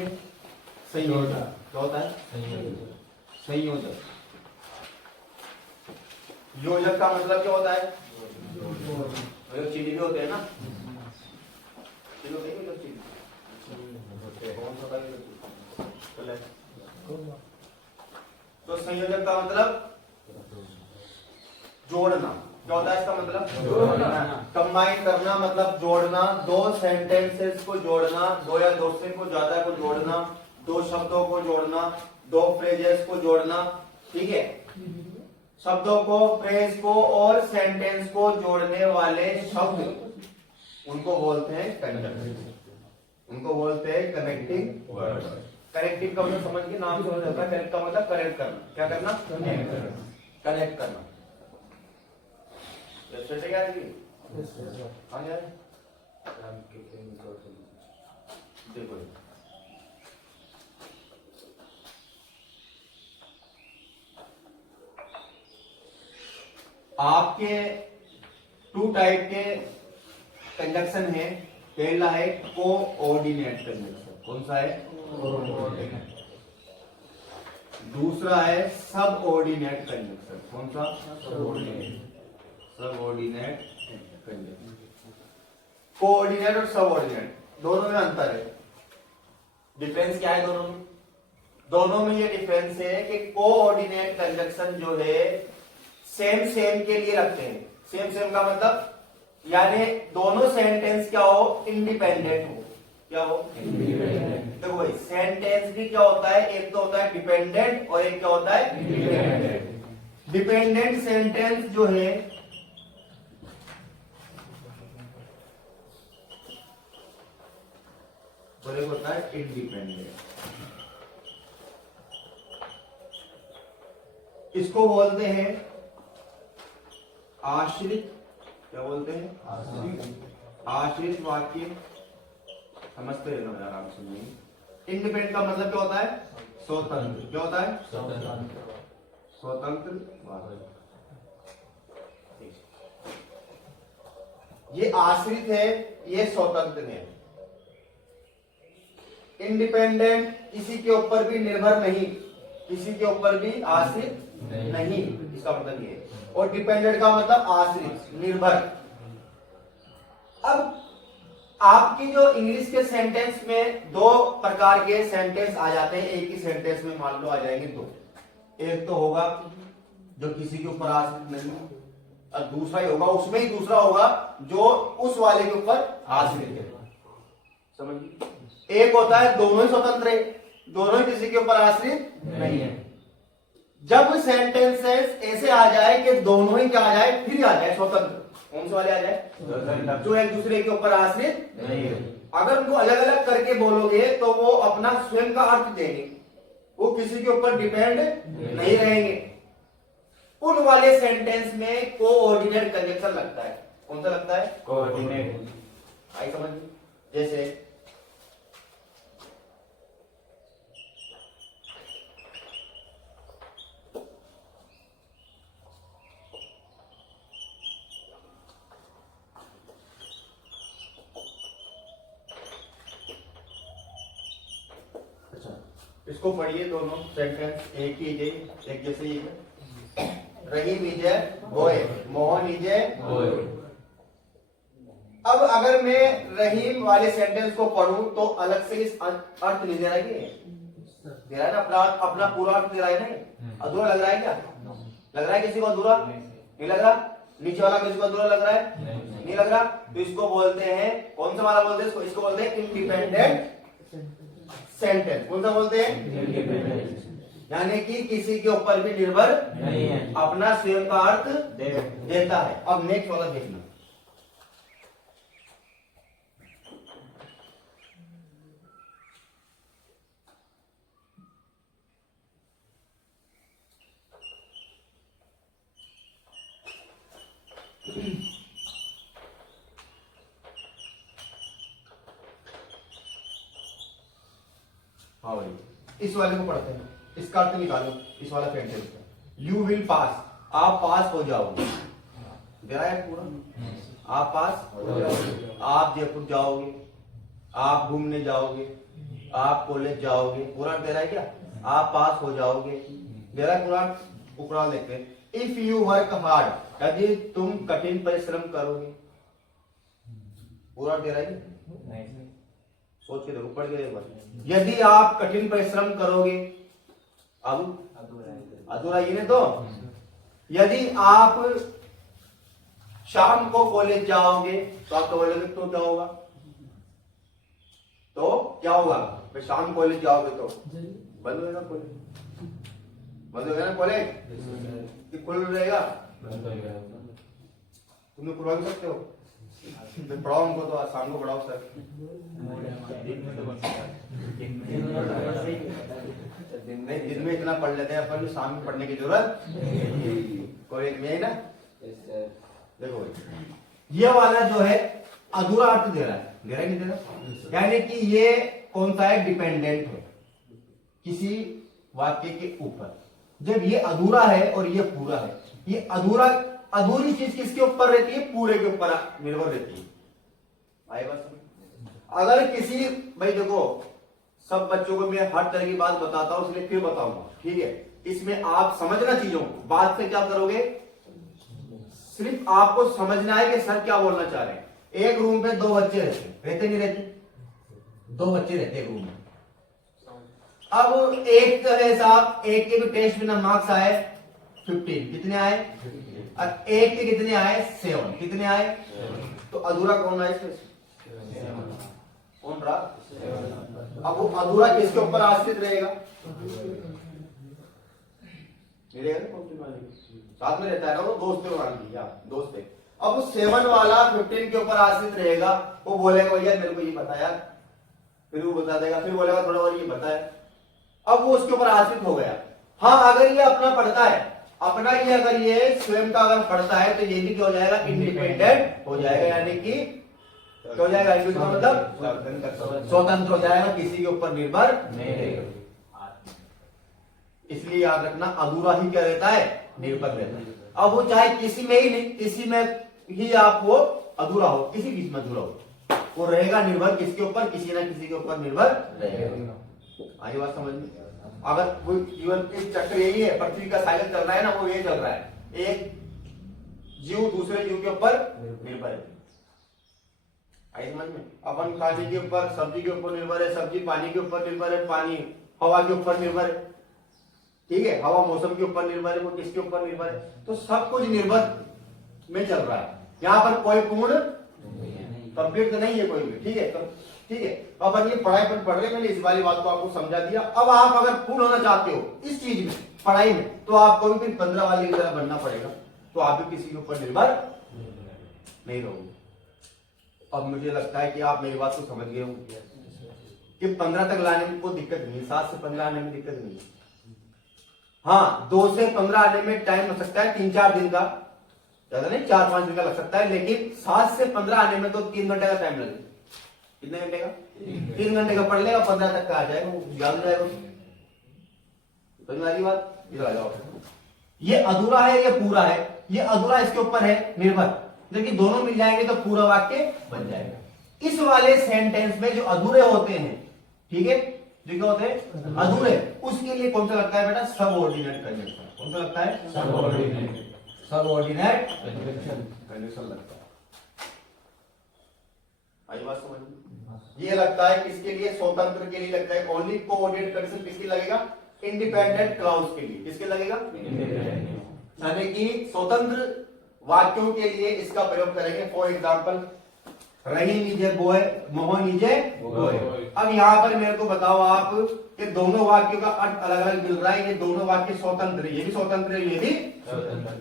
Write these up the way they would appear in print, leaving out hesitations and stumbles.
है संयोजक। क्या होता है? संयोजक। योजक का मतलब क्या होता है? चीनी भी होते हैं ना, तो संयोजक का मतलब जोड़ना। क्या होता है इसका मतलब? जोड़ना। कंबाइन करना मतलब जोड़ना, दो सेंटेंसेस को जोड़ना, दो या दो से को ज्यादा को जोड़ना, दो शब्दों को जोड़ना, दो फ्रेजेस को जोड़ना। ठीक है, शब्दों को, फ्रेज को और सेंटेंस को जोड़ने वाले शब्द उनको बोलते हैं कंजंक्शन, उनको बोलते हैं कनेक्टिंग वर्ड। कनेक्टिंग का मतलब समझ के नाम समझ आता है। कनेक्ट का मतलब कनेक्ट करना। क्या करना? कनेक्ट करना। क्या देखो, आपके टू टाइप के कंजक्शन है। पहला है कोऑर्डिनेट कंजक्शन। कौन सा है? कोऑर्डिनेट। दूसरा है सब ऑर्डिनेट कंजक्शन। कौन सा? सब ऑर्डिनेट कंजक्शन। कोऑर्डिनेट और सब ऑर्डिनेट दोनों में अंतर है। डिफरेंस क्या है दोनों में? दोनों में ये डिफरेंस है कि कोऑर्डिनेट कंजक्शन जो है सेम सेम के लिए रखते हैं। सेम सेम का मतलब यानी दोनों सेंटेंस क्या हो? इंडिपेंडेंट हो। क्या हो? इंडिपेंडेंट। देखो भाई, सेंटेंस भी क्या होता है? एक तो होता है डिपेंडेंट और एक क्या होता है? इंडिपेंडेंट। डिपेंडेंट सेंटेंस जो है वो एक होता है इंडिपेंडेंट। इसको बोलते हैं आश्रित। क्या बोलते हैं? आश्रित वाक्य। समझते रहना यार, आराम से। नहीं, इंडिपेंडेंट का मतलब क्या होता है? स्वतंत्र। क्या होता है? स्वतंत्र वाक्य। ये आश्रित है, ये स्वतंत्र है। इंडिपेंडेंट किसी के ऊपर भी निर्भर नहीं, किसी के ऊपर भी आश्रित नहीं, इसका मतलब ये। और डिपेंडेंट का मतलब आश्रित, निर्भर। अब आपकी जो इंग्लिश के सेंटेंस में दो प्रकार के सेंटेंस आ जाते हैं। एक ही सेंटेंस में मान लो आ जाएंगे दो। एक तो होगा जो किसी के ऊपर आश्रित नहीं, और दूसरा ही होगा, उसमें ही दूसरा होगा जो उस वाले के ऊपर आश्रित है। समझिए, एक होता है दोनों ही स्वतंत्र है, दोनों ही किसी के ऊपर आश्रित नहीं है। जब सेंटेंसेस ऐसे आ जाए कि दोनों ही क्या आ जाए? फिर आ जाए स्वतंत्र। कौन से वाले आ जाए? जो एक दूसरे के ऊपर आश्रित नहीं है। अगर उनको अलग अलग करके बोलोगे तो वो अपना स्वयं का अर्थ देंगे, वो किसी के ऊपर डिपेंड नहीं रहेंगे। उन वाले सेंटेंस में कोऑर्डिनेट कंजक्शन लगता है। कौन सा लगता है? कोऑर्डिनेट। आई समझ? जैसे इसको पढ़िए, दोनों सेंटेंस एक ही है, एक जैसे ही है। Rahim is a boy, Mohan is a boy. अब अगर मैं रहीम वाले सेंटेंस को पढ़ूं तो अलग से इस अर्थ नहीं दे रहा है, दे रहा है ना, अपना पूरा अर्थ दे रहा है। नहीं अधूरा लग रहा है क्या? लग रहा है किसी को अधूरा? नहीं लग रहा। नीचे वाला किसी को अधूरा लग रहा है? नहीं लग रहा। तो इसको बोलते हैं, कौन सा वाला बोलते हैं? इसको बोलते हैं इंडिपेंडेंट सेंटेंस। कौन सा बोलते हैं? यानी कि किसी के ऊपर भी निर्भर नहीं है, अपना स्वयं का अर्थ देता है। अब नेक्स्ट वाला देखना। हाँ भाई, इस वाले को पढ़ते हैं। इसका अर्थ निकालो, इस वाला सेंटेंस का। यू विल पास, आप पास हो जाओगे। दे रहा है पूरा, आप पास हो जाओगे। आप जयपुर जाओगे, आप घूमने जाओगे, आप कॉलेज जाओगे, पूरा दे रहा है क्या, आप पास हो जाओगे, दे रहा है पूरा, उपरा लेते हैं। इफ यू वर्क हार्ड, यदि तुम कठिन परिश्रम करोगे, पूरा दे रहा है, सोच के देखो, पढ़ के देखो, यदि आप कठिन परिश्रम करोगे, अब अधूरा ये नहीं, तो यदि आप शाम को कॉलेज जाओगे तो आप तो बोलोगे तो क्या होगा, तो क्या होगा, फिर शाम कॉलेज जाओगे तो बंद होगा कॉलेज, बंद होगा ना कॉलेज, खुल रहेगा, तुम खुलवा भी सकते हो, फिर पढ़ाओ हमको, तो शाम को पढ़ाओ सर, दिन में इतना पढ़ लेते हैं अपन, शाम में पढ़ने की जरूरत कॉलेज में है ना। देखो ये वाला जो है अधूरा अर्थ दे रहा है, दे रहा है नहीं दे रहा, यानी कि ये कौन सा है, डिपेंडेंट है किसी वाक्य के ऊपर। जब ये अधूरा है और ये पूरा है, ये अधूरा, अधूरी चीज किसके ऊपर रहती है, पूरे के ऊपर निर्भर रहती है। आए बात समझ। अगर किसी, भाई देखो सब बच्चों को मैं हर तरह की बात बताता हूं, इसलिए फिर बताऊंगा, ठीक है, इसमें आप समझना चीजों को, बात से क्या करोगे, सिर्फ आपको समझना है कि सर क्या बोलना चाह रहे हैं। एक रूम पे 2 बच्चे रहते नहीं रहते, 2 बच्चे रहते एक रूम में। अब एक है साहब, एक के भी टेस्ट में ना मार्क्स आए 15, कितने आए, और एक के कितने आए 7, कितने आए, तो अधूरा कौन है इसमें, कौन रहा, अब वो अधूरा किसके ऊपर आश्रित रहेगा, साथ में रहता है ना वो, दोस्त है। अब वो 7 वाला 15 के ऊपर आश्रित रहेगा, वो बोलेगा भैया मेरे को ये बताया, फिर वो बता देगा, फिर बोलेगा थोड़ा और ये बताया, अब वो उसके ऊपर आश्रित हो गया। हाँ अगर ये अपना पढ़ता है, अपना ये अगर ये स्वयं का अगर पढ़ता है तो ये भी क्या हो जाएगा, इंडिपेंडेंट हो जाएगा, यानी कि क्या हो जाएगा, मतलब स्वतंत्र हो जाएगा, किसी के ऊपर निर्भर नहीं रहेगा। इसलिए याद रखना अधूरा ही क्या रहता है, निर्भर रहता है। अब वो चाहे किसी में ही नहीं, किसी में ही आप वो अधूरा हो, किसी चीज में अधूरा हो, वो रहेगा निर्भर किसके ऊपर, किसी ना किसी के ऊपर निर्भर रहेगा। आगे बात समझ में। अगर वो जीवन के चक्र यही है, पृथ्वी का साइकिल चल रहा है ना, वो ये चल रहा है, एक जीव दूसरे जीव के ऊपर निर्भर है। आई समझ में। अपन खाने के ऊपर, सब्जी के ऊपर निर्भर है, सब्जी पानी के ऊपर निर्भर है, पानी हवा के ऊपर निर्भर है, ठीक है, हवा मौसम के ऊपर निर्भर है, वो किसके ऊपर निर्भर है, तो सब कुछ निर्भर में चल रहा है। यहाँ पर कोई पूर्ण कंप्लीट तो नहीं है कोई भी, ठीक है, तो ठीक है, तो अपन ये पढ़ाई पर पढ़ रहे, मैंने इस वाली बात को आपको समझा दिया। अब आप अगर पूर्ण होना चाहते हो इस चीज में, पढ़ाई में, तो आपको भी फिर 15 वाले की तरह बनना पड़ेगा, तो आप भी किसी के ऊपर निर्भर नहीं रहोगे। अब मुझे लगता है कि आप मेरी बात को समझ गए होंगे कि 15 तक लाने में कोई दिक्कत नहीं है, 7 से 15 आने में दिक्कत नहीं है। हाँ 2 से 15 आने में टाइम लग सकता है, 3-4 दिन का, ज्यादा नहीं 4-5 दिन का लग सकता है, लेकिन 7 से 15 आने में तो 3 घंटे का टाइम लगेगा। कितने घंटे का, 3 घंटे का पढ़ लेगा, 15 तक का आ जाएगा, वो याद हो जाएगा। समझ में आ रही बात, इधर आ जाओ। ये अधूरा है, ये पूरा है, ये अधूरा इसके ऊपर है निर्भर, लेकिन दोनों मिल जाएंगे तो पूरा वाक्य बन जाएगा। इस वाले सेंटेंस में जो अधूरे होते हैं, ठीक है, जो क्या होते हैं अधूरे, उसके लिए कौन सा लगता है बेटा, सबऑर्डिनेट कंजंक्शन। कौन सा लगता है, सबऑर्डिनेट कंजंक्शन लगता है। आई बात समझ में। ये लगता है किसके लिए, स्वतंत्र के लिए लगता है। ओनली कोऑर्डिनेट कंजंक्शन किसके लगेगा, इंडिपेंडेंट क्लाउज के लिए। किसके लगेगा, यानी कि स्वतंत्र वाक्यों के लिए इसका प्रयोग करेंगे। फॉर एग्जाम्पल, रही नीजे बोए, मोह नीजे बोए। अब यहाँ पर मेरे को बताओ आप कि दोनों वाक्यों का अर्थ अलग अलग मिल रहा है, ये दोनों वाक्य स्वतंत्र है, ये भी स्वतंत्र है, ये भी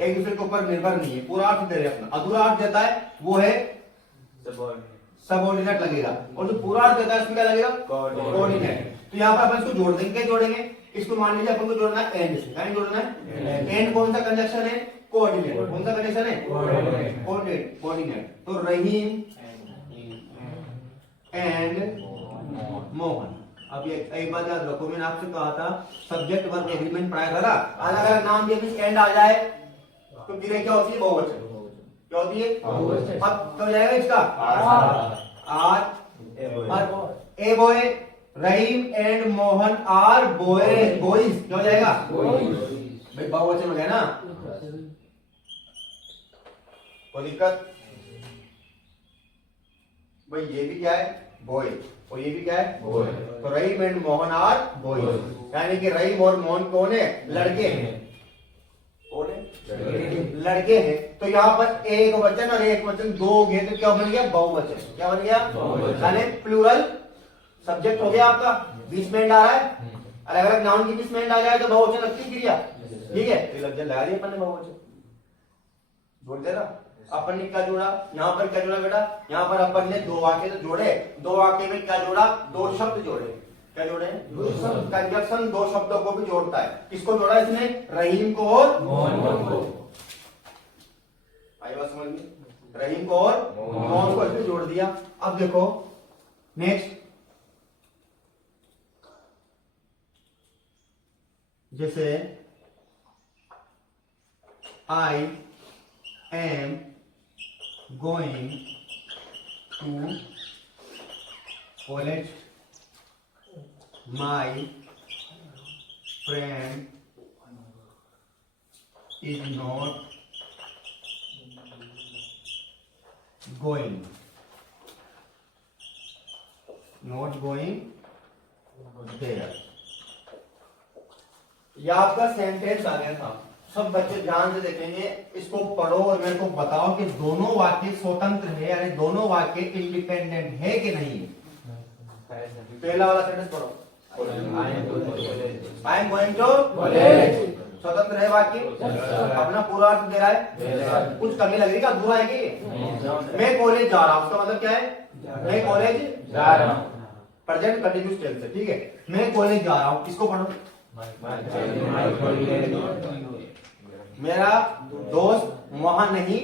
एक दूसरे के ऊपर निर्भर नहीं है, पूरा अर्थ दे रहे अपना। अधूरा अर्थ देता है वो है सबऑर्डिनेट लगेगा, और जो पूरा अर्थ देता है उसमें क्या लगेगा, कोऑर्डिनेट। तो यहाँ पर अपन इसको जोड़ देंगे, जोड़ेंगे इसको, मान लीजिए अपन को जोड़ना है एंड से, क्या जोड़ना है, एंड कौन सा कंजक्शन है, कोऑर्डिनेट। कौन सा कंजक्शन है, कोऑर्डिनेट। तो रहीम एंड मोहन। अब ये एक बात याद रखो, मैंने आपसे कहा था सब्जेक्ट वर्ब एग्रीमेंट पढ़ाया था ना, अलग अलग नाम के बीच एंड आ जाए तो क्रिया क्या होती है, बहुवचन। क्या होती है, अब तो जाएगा इसका are a boy, Rahim and Mohan are boys, क्या हो जाएगा? भाई बहुवचन हो गया ना, कोई दिक्कत? भाई ये भी क्या है? बॉय, और ये भी क्या है? बॉय। तो रहीम एंड मोहन आर बॉयज, यानी कि रहीम और मोहन कौन है? लड़के हैं। कौन है? लड़के हैं। तो यहाँ पर एक वचन और एक वचन दो हो गए, तो क्या बन गया? बहुवचन। क्या बन गया? यानी प्लूरल सब्जेक्ट हो गया आपका, बीच में एंड आ रहा है, अलग अलग नाउन की बीच में एंड आ जाए तो बहुवचन लगती क्रिया, ठीक है? तो लग लगा दिया अपन ने बहुवचन, जोड़ दे ना। अपन ने क्या जोड़ा? यहाँ पर क्या जोड़ा बेटा? यहाँ पर अपन ने दो वाक्य तो जोड़े, दो वाक्य में क्या जोड़ा? दो शब्द जोड़े। क्या जोड़े? कंजक्शन दो शब्दों को भी जोड़ता है। किसको जोड़ा इसने? रहीम को और मोहन को। आई बात समझ में? रहीम को और मोहन को इसने जोड़ दिया। अब देखो नेक्स्ट, जैसे I am going to college, my friend is not going, not going there. ये आपका सेंटेंस आ गया था। सब बच्चे ध्यान से देखेंगे, इसको पढ़ो और मेरे को बताओ कि दोनों वाक्य स्वतंत्र है, यानी दोनों वाक्य इंडिपेंडेंट है कि नहीं है। पहला वाला सेंटेंस पढ़ो, I am going to college, स्वतंत्र है वाक्य, अपना पूरा अर्थ दे रहा है, कुछ कमी लग रही है? अधूरा है कि मैं कॉलेज जा रहा हूं, उसका मतलब क्या है? मैं कॉलेज जा रहा हूं, प्रेजेंट कंटिन्यूअस टेंस है, ठीक है? मैं कॉलेज जा रहा हूं, इसको पढ़ो, मेरा दोस्त वहां नहीं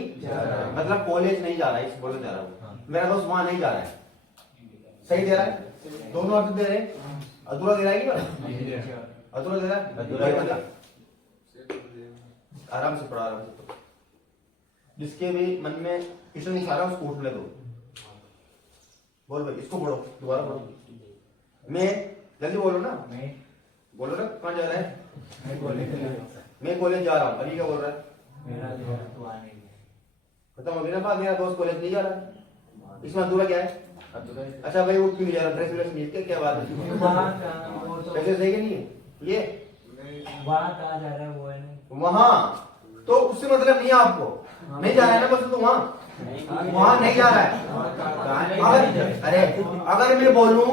मतलब कॉलेज नहीं जा रहा है, इस कॉलेज जा रहा हूं, मेरा दोस्त वहां नहीं जा रहा है। सही दे रहा है? दोनों अर्थ दे रहे हैं। अधूरा दे रहा है कि अधूरा दे रहा है? आराम से पढ़ा, आराम से। जिसके भी मन में क्वेश्चन नहीं आ रहा उसको उठने दो। बोल भाई, इसको पढ़ो, दोबारा पढ़ो। मैं, जल्दी बोलो ना, बोलो ना, कहाँ जा रहा है? मैं कॉलेज जा रहा हूँ। अभी क्या बोल रहा है? खत्म हो गई ना बात, मेरा दोस्त कॉलेज नहीं जा रहा। इसमें अधूरा क्या है? अच्छा भाई वो क्यों नहीं जा रहा? ड्रेस नहीं है क्या? बात है, कैसे सही नहीं है ये? वहाँ कहाँ जा रहा है? वो है नहीं वहाँ, तो उससे मतलब नहीं है आपको, नहीं जा रहा है ना बस, तो वहाँ नहीं जा रहा है। अरे अगर मैं बोलूं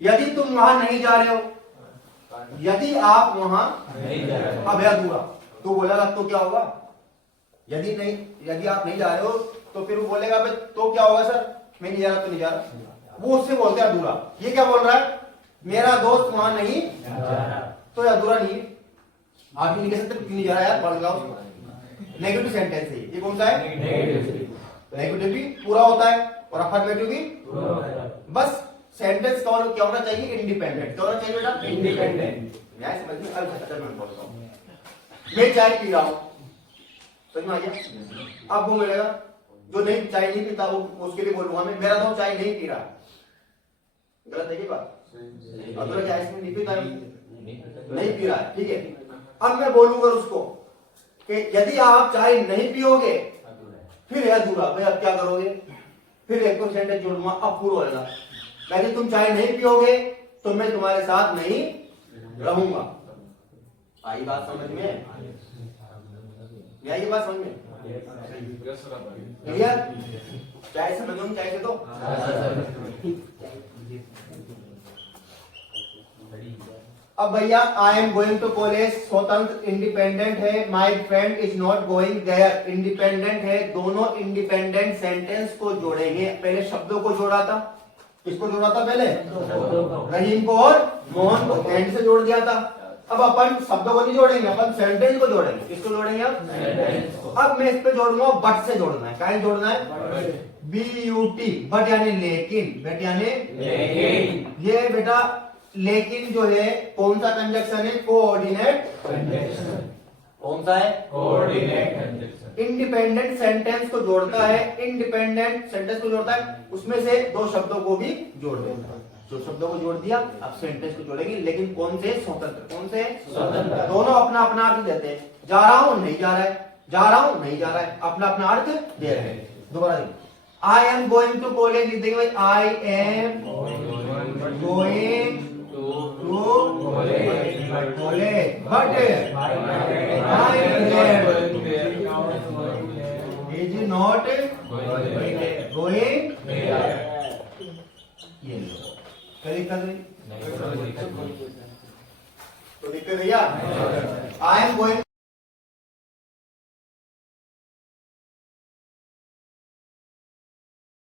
यदि तुम वहां नहीं जा रहे हो, यदि आप वहां नहीं जा रहे हो, अब अधूरा, तो बोलेगा तो क्या होगा? यदि नहीं, यदि आप नहीं जा रहे हो तो फिर वो बोलेगा तो क्या होगा सर? मैं नहीं जा रहा तो नहीं जा रहा, वो उससे बोलते हैं अधूरा। ये क्या बोल रहा है? मेरा दोस्त वहां नहीं जा रहा, तो अधूरा नहीं है। आप नहीं कह सकते क्यों नहीं जा रहा यार, पढ़ लो। नेगेटिव सेंटेंस है ये। कौन सा है? नेगेटिव भी पूरा होता है और अफर्मेटिव भी पूरा होता है। बस सेंटेंस क्या होना चाहिए? इंडिपेंडेंट। क्या होना चाहिए बेटा? इंडिपेंडेंट। न्याय समझ में? मैं बोलता हूँ, मैं चाय पी रहा हूँ, समझ में आ गया? अब वो मिलेगा जो नहीं चाय नहीं पीता, वो उसके लिए बोलूंगा मैं, मेरा दोस्त चाय नहीं पी रहा। गलत है ये बात? अधूरा क्या इसमें? नहीं पीता, नहीं पी रहा है, ठीक है? अब मैं बोलूंगा उसको कि यदि आप चाय नहीं पियोगे, फिर अधूरा। भाई अब क्या करोगे? फिर एक और सेंटेंस जोड़ूंगा, अब पूरा होगा। यदि तुम चाय नहीं पियोगे तो मैं तुम्हारे साथ नहीं रहूंगा। आई बात समझ में? आई बात समझ में? क्लियर? चाय समझो, चाय से तो अब भैया I am going to college स्वतंत्र इंडिपेंडेंट है, my friend is not going there independent है। दोनों इंडिपेंडेंट सेंटेंस को जोड़ेंगे। पहले शब्दों को जोड़ा था, किसको जोड़ा था? पहले रहीम को और मोहन को एंड से जोड़ दिया था। अब अपन शब्दों को नहीं जोड़ेंगे, अपन सेंटेंस को जोड़ेंगे। किसको जोड़ेंगे? अब मैं इस पे जोड़ूंगा, बट से जोड़ना है। क्या जोड़ना है? BUT, बट यानी लेकिन। बट यानी लेकिन। ये बेटा लेकिन जो है कौन सा कंजक्शन है? Coordinate conjunction. कौन सा है? Coordinate conjunction. इंडिपेंडेंट सेंटेंस को जोड़ता है, इंडिपेंडेंट सेंटेंस को जोड़ता है, उसमें से दो शब्दों को भी जोड़ देता है। जो शब्दों को जोड़ दिया अब सेंटेंस को जोड़ेंगे, लेकिन कौन से? स्वतंत्र। कौन से? स्वतंत्र। दोनों अपना अपना अर्थ देते हैं। जा रहा हूं, नहीं जा रहा है, जा रहा हूं, नहीं जा रहा है, अपना अपना अर्थ दे रहे हैं। दोबारा देखिए, I am going to college लिख देंगे भाई, I am going to college, but is not going. ये क्या दिक्कत है? तो दिक्कत भैया, आई एम गोइंग